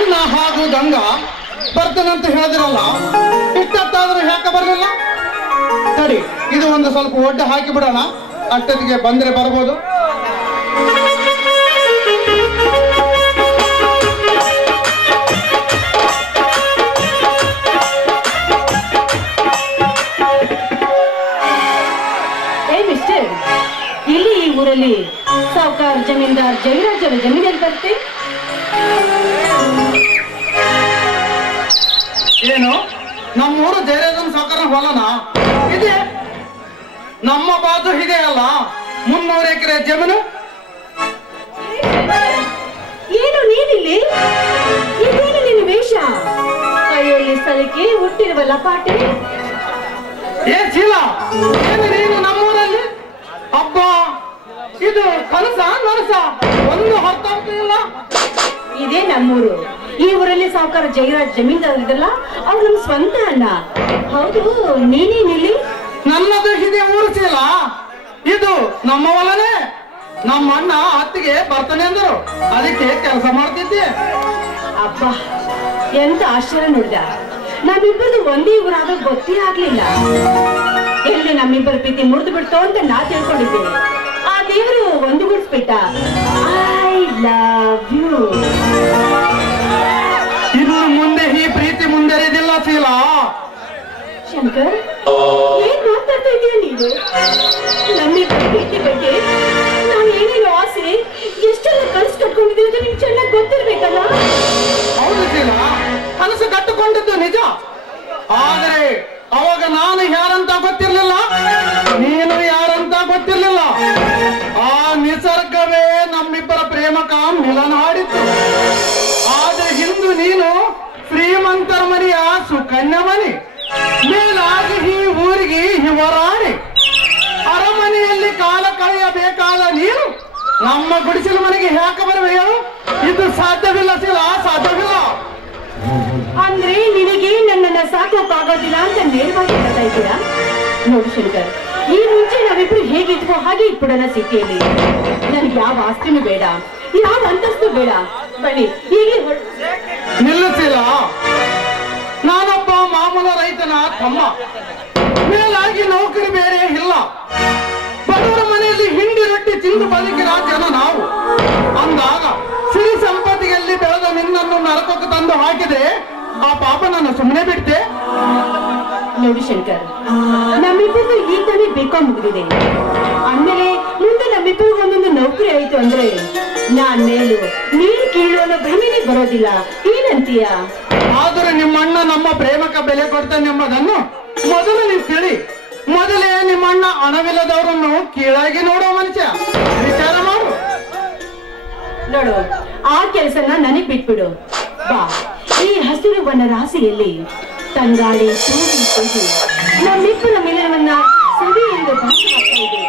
ಅಣ್ಣ ಹಾಗೂ ಗಂಗ ಬರ್ತೇನಂತ ಹೇಳಿದ್ರಲ್ಲ, ಇಷ್ಟೊತ್ತಾದ್ರೂ ಯಾಕೆ ಬರಲಿಲ್ಲ? ಸರಿ, ಇದು ಒಂದು ಸ್ವಲ್ಪ ಒಡ್ಡ ಹಾಕಿ ಬಿಡೋಣ, ಅಷ್ಟೊತ್ತಿಗೆ ಬಂದ್ರೆ ಬರ್ಬೋದು. ಇಲ್ಲಿ ಈ ಊರಲ್ಲಿ ಸಾವುಕಾರ ಜಮೀನ್ದಾರ್ ಜಯರಾಜರ ಜಮೀನಲ್ಲಿ ಬರುತ್ತೆ. ಏನು, ನಮ್ಮೂರು ಜಯರಾಜನ್ ಸಾವುಕಾರ ಹೊಲನ ಇದೆ? ನಮ್ಮ ಬಾಜು ಇದೆ ಅಲ್ಲ 300 ಎಕರೆ ಜಮೀನು. ಏನು ನೀನಿಲ್ಲಿ? ಇದೇನು ನಿನ್ನ ವೇಷ? ಕೈಯಲ್ಲಿ ಸಲಿಕೆ, ಹುಟ್ಟಿರುವ ಲಪಾಟೆ. ಏ ಚೀಲ, ಏನು ನೀನು ನಮ್ಮೂರಲ್ಲಿ? ಹಬ್ಬ ಇದು ಕನಸ ನನಸ ಒಂದು ಹೊರತಾಗ್ತಿಲ್ಲ. ಇದೇ ನಮ್ಮೂರು. ಈ ಊರಲ್ಲಿ ಸಾವುಕಾರ ಜಯರಾಜ್ ಜಮೀನ್ದಾರ್ ಇದ್ರಲ್ಲ, ಅವ್ರು ನಮ್ ಸ್ವಂತ ಅಣ್ಣ. ಹೌದು, ನೀನೇನಿಲ್ಲಿ? ನನ್ನದು ಇದೆ ಊರು ಚೀಲ, ಇದು ನಮ್ಮ ಹೊಲನೇ. ನಮ್ಮ ಅಣ್ಣ ಹತ್ತಿಗೆ ಬರ್ತಾನೆ ಅಂದರು, ಅದಕ್ಕೆ ಕೆಲಸ ಮಾಡ್ತಿದ್ದೆ. ಅಬ್ಬ, ಎಂತ ಆಶ್ಚರ್ಯ ನೋಡಿದ. ನಮ್ಮಿಬ್ಬರದು ಒಂದೇ ಊರಾಗ ಗೊತ್ತೇ ಆಗ್ಲಿಲ್ಲ. ಎಲ್ಲಿ ನಮ್ಮಿಬ್ಬರ ಪ್ರೀತಿ ಮುರಿದು ಬಿಡ್ತು ಅಂತ ನಾ ತಿಳ್ಕೊಂಡಿದ್ದೀನಿ. ಆ ದೇವರು ಒಂದುಗೂಡಿಸ್ಬಿಟ್ಟ. I love you. ಇನ್ನು ಮುಂದೆ ಈ ಪ್ರೀತಿ ಮುಂದರಿದಿಲ್ಲ ಚೀಲ. ಶಂಕರ್, ಏನ್ ಮಾತಾಡ್ತಾ ಇದೀಯ ನೀನು? ನಮ್ಮಿಬ್ಬರ ಪ್ರೀತಿ ಬಗ್ಗೆ ನಾವು ಏನೇನು ಆಸೆ, ಎಷ್ಟೆಲ್ಲ ಕನಸು ಕಟ್ಕೊಂಡಿದ್ದೀವಿ ಅಂತ ನಿಮ್ಗೆ ಚೆನ್ನಾಗಿ ಗೊತ್ತಿರ್ಬೇಕಲ್ಲ. ಹೌದು ಚೀಲ, ಕನಸು ಕಟ್ಟಿಕೊಂಡಿದ್ದು ನಿಜ. ಆದರೆ ಅವಾಗ ನಾನು ಯಾರಂತ ಗೊತ್ತಿರ್ಲಿಲ್ಲ, ನೀನು ಯಾರಂತ ಗೊತ್ತಿರ್ಲಿಲ್ಲ. ಆ ನಿಸರ್ಗವೇ ನಮ್ಮಿಬ್ಬರ ಪ್ರೇಮಕ ಮಿಲನ ಆಡಿತ್ತು. ಆದ್ರೆ ಇಂದು ನೀನು ಶ್ರೀಮಂತರ ಮನೆಯ ಸುಕನ್ಯ ಮನೆ, ಮೇಲಾಗಿ ಈ ಊರಿಗೆ ಯುವರಾಣಿ. ಅರಮನೆಯಲ್ಲಿ ಕಾಲ ಕಳೆಯಬೇಕಾದ ನೀನು ನಮ್ಮ ಗುಡಿಸಲು ಮನೆಗೆ ಯಾಕೆ ಬರುವೆಯೋ? ಇದು ಸಾಧ್ಯವಿಲ್ಲ ಶೀಲ, ಸಾಧ್ಯವಿಲ್ಲ. ಅಂದ್ರೆ ನಿನಗೆ ನನ್ನನ್ನ ಸಾಕೋಕ್ಕಾಗೋದಿಲ್ಲ ಅಂತ ನೇರವಾಗಿ ಹೇಳ್ತಾ ಇದ್ದೀರಾ? ನೋಡು ಶಂಕರ್, ಈ ಮುಂಚೆ ನಾವಿಬ್ರು ಹೇಗಿದ್ವೋ ಹಾಗೆ ಇಟ್ಬಿಡೋಣ ಸಿಟಿಯಲ್ಲಿ. ನನ್ಗೆ ಯಾವ ಆಸ್ತಿನೂ ಬೇಡ, ಯಾವ ಅಂತಸ್ತು ಬೇಡ. ಬನ್ನಿ ಹೀಗೆ ನಿಲ್ಲಿಸಿಲ್ಲ. ನಾನೊಬ್ಬ ಮಾಮೂಲು ರೈತನ ತಮ್ಮ, ಮೇಲಾಗಿ ನೌಕರಿ ಬೇರೆ ಇಲ್ಲ. ಬಡವರ ಮನೆಯಲ್ಲಿ ಹಿಂಡಿ ರೊಟ್ಟಿ ತಿಂದು ಬದುಕಿರ ಜನ ನಾವು. ಅಂದಾಗ ಸಿರಿ ಸಂಪತ್ತಿಗೆಲ್ಲಿ ಬೆಳೆದ ನಿನ್ನನ್ನು ನರಕಕ್ಕೆ ತಂದು ಹಾಕಿದ್ರೆ ಆ ಪಾಪ ನಾನು ಸುಮ್ಮನೆ ಬಿಡ್ತೆ? ನೋಡಿ ಶಂಕರ್, ನಮ್ಮಿಬ್ಬರು ಈಗ ತಾನೇ ಬೇಕೋ ಮುಗಿದಿದೆ. ಆಮೇಲೆ ಮುಂದೆ ನಮ್ಮಿಬ್ಬರಿಗೂ ಒಂದೊಂದು ನೌಕರಿ ಆಯ್ತು ಅಂದ್ರೆ ನಾನ್ ಮೇಲು ನೀರು ಕೀಳು ಅನ್ನೋ ಭ್ರಮೆನೇ ಬರೋದಿಲ್ಲ. ಏನಂತೀಯ? ಆದ್ರೆ ನಿಮ್ಮಣ್ಣ ನಮ್ಮ ಪ್ರೇಮಕ ಬೆಲೆ ಕೊಡ್ತಾನೆಂಬುದನ್ನು ಮೊದಲು ನೀವು ತಿಳಿ. ಮೊದಲೇ ನಿಮ್ಮಣ್ಣ ಹಣವಿಲ್ಲದವರನ್ನು ಕೀಳಾಗಿ ನೋಡೋ ಮನುಷ್ಯ, ವಿಚಾರ ಮಾಡು. ನೋಡು, ಆ ಕೆಲಸನ ನನಗ್ ಬಿಟ್ಬಿಡು. ಬಾ, ಈ ಹಸಿರು ಬಣ್ಣ ರಾಶಿಯಲ್ಲಿ ತಂಗಾಳಿ ಸೂರಿ ಸೂರಿ ನಮ್ಮಿಬ್ಬರ ಮಿಲನವನ್ನ ಸವಿ ಎಂದು ಭಾಸವಾಗ್ತಾ ಇದೆ.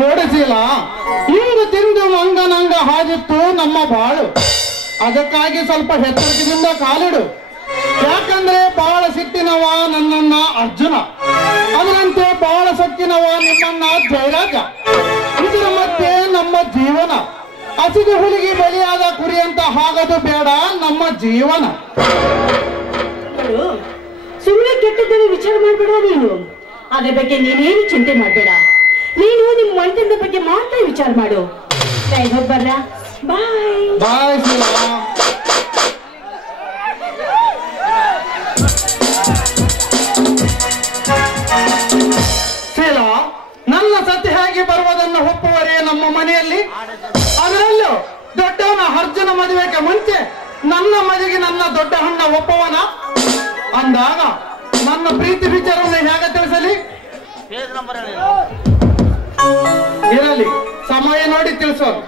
ನೋಡಿಸಿಲ್ಲ ಇಂದು ತಿಂದು ಮಂಗನಂಗ ಹಾದಿತ್ತು ನಮ್ಮ ಬಾಳು. ಅದಕ್ಕಾಗಿ ಸ್ವಲ್ಪ ಎಚ್ಚರಿಕೆಯಿಂದ ಕಾಲಿಡು. ಯಾಕಂದ್ರೆ ಬಾಳ ಸಿಟ್ಟಿನವ ನನ್ನನ್ನ ಅರ್ಜುನ, ಅದರಂತೆ ಬಾಳ ಸೊಕ್ಕಿನವ ನಿಮ್ಮನ್ನ ಜಯರಾಜ. ಇದರ ಮಧ್ಯೆ ನಮ್ಮ ಜೀವನ ಹಸಿದು ಹುಲಿಗೆ ಬಲಿಯಾದ ಕುರಿ ಅಂತ ಹಾಗದು ಬೇಡ ನಮ್ಮ ಜೀವನ. ಸುಮ್ಮನೆ ಕೆಟ್ಟದ್ದನ್ನು ವಿಚಾರ ಮಾಡ್ಬೇಡ ನೀನು. ಅದ್ರ ಬಗ್ಗೆ ನೀನೇನು ಚಿಂತೆ ಮಾಡ್ಬೇಡ. ನೀನು ನಿಮ್ಮ ಮಂಟದ ಬಗ್ಗೆ ಮಾತ್ರ ವಿಚಾರ ಮಾಡು. ಬರ್ರ ಬಾಯ್ ಬಾಯ್ ಶಿವ. ಶೀಲ, ನನ್ನ ಸತ್ಯಾಗಿ ಬರುವುದನ್ನು ಒಪ್ಪುವರೇ ನಮ್ಮ ಮನೆಯಲ್ಲಿ? ಅದರಲ್ಲೂ ದೊಡ್ಡವನ ಅರ್ಜುನ ಮದುವೆಗೆ ಮುಂಚೆ ನನ್ನ ಮದುವೆಗೆ ನನ್ನ ದೊಡ್ಡ ಹಣ್ಣ ಒಪ್ಪವನ ಅಂದಾಗ ನನ್ನ ಪ್ರೀತಿ ವಿಚಾರವನ್ನು ಹೇಗೆ ತಿಳಿಸಲಿ? ಇರಲಿ, ಸಮಯ ನೋಡಿ ತಿಳಿಸೋದು.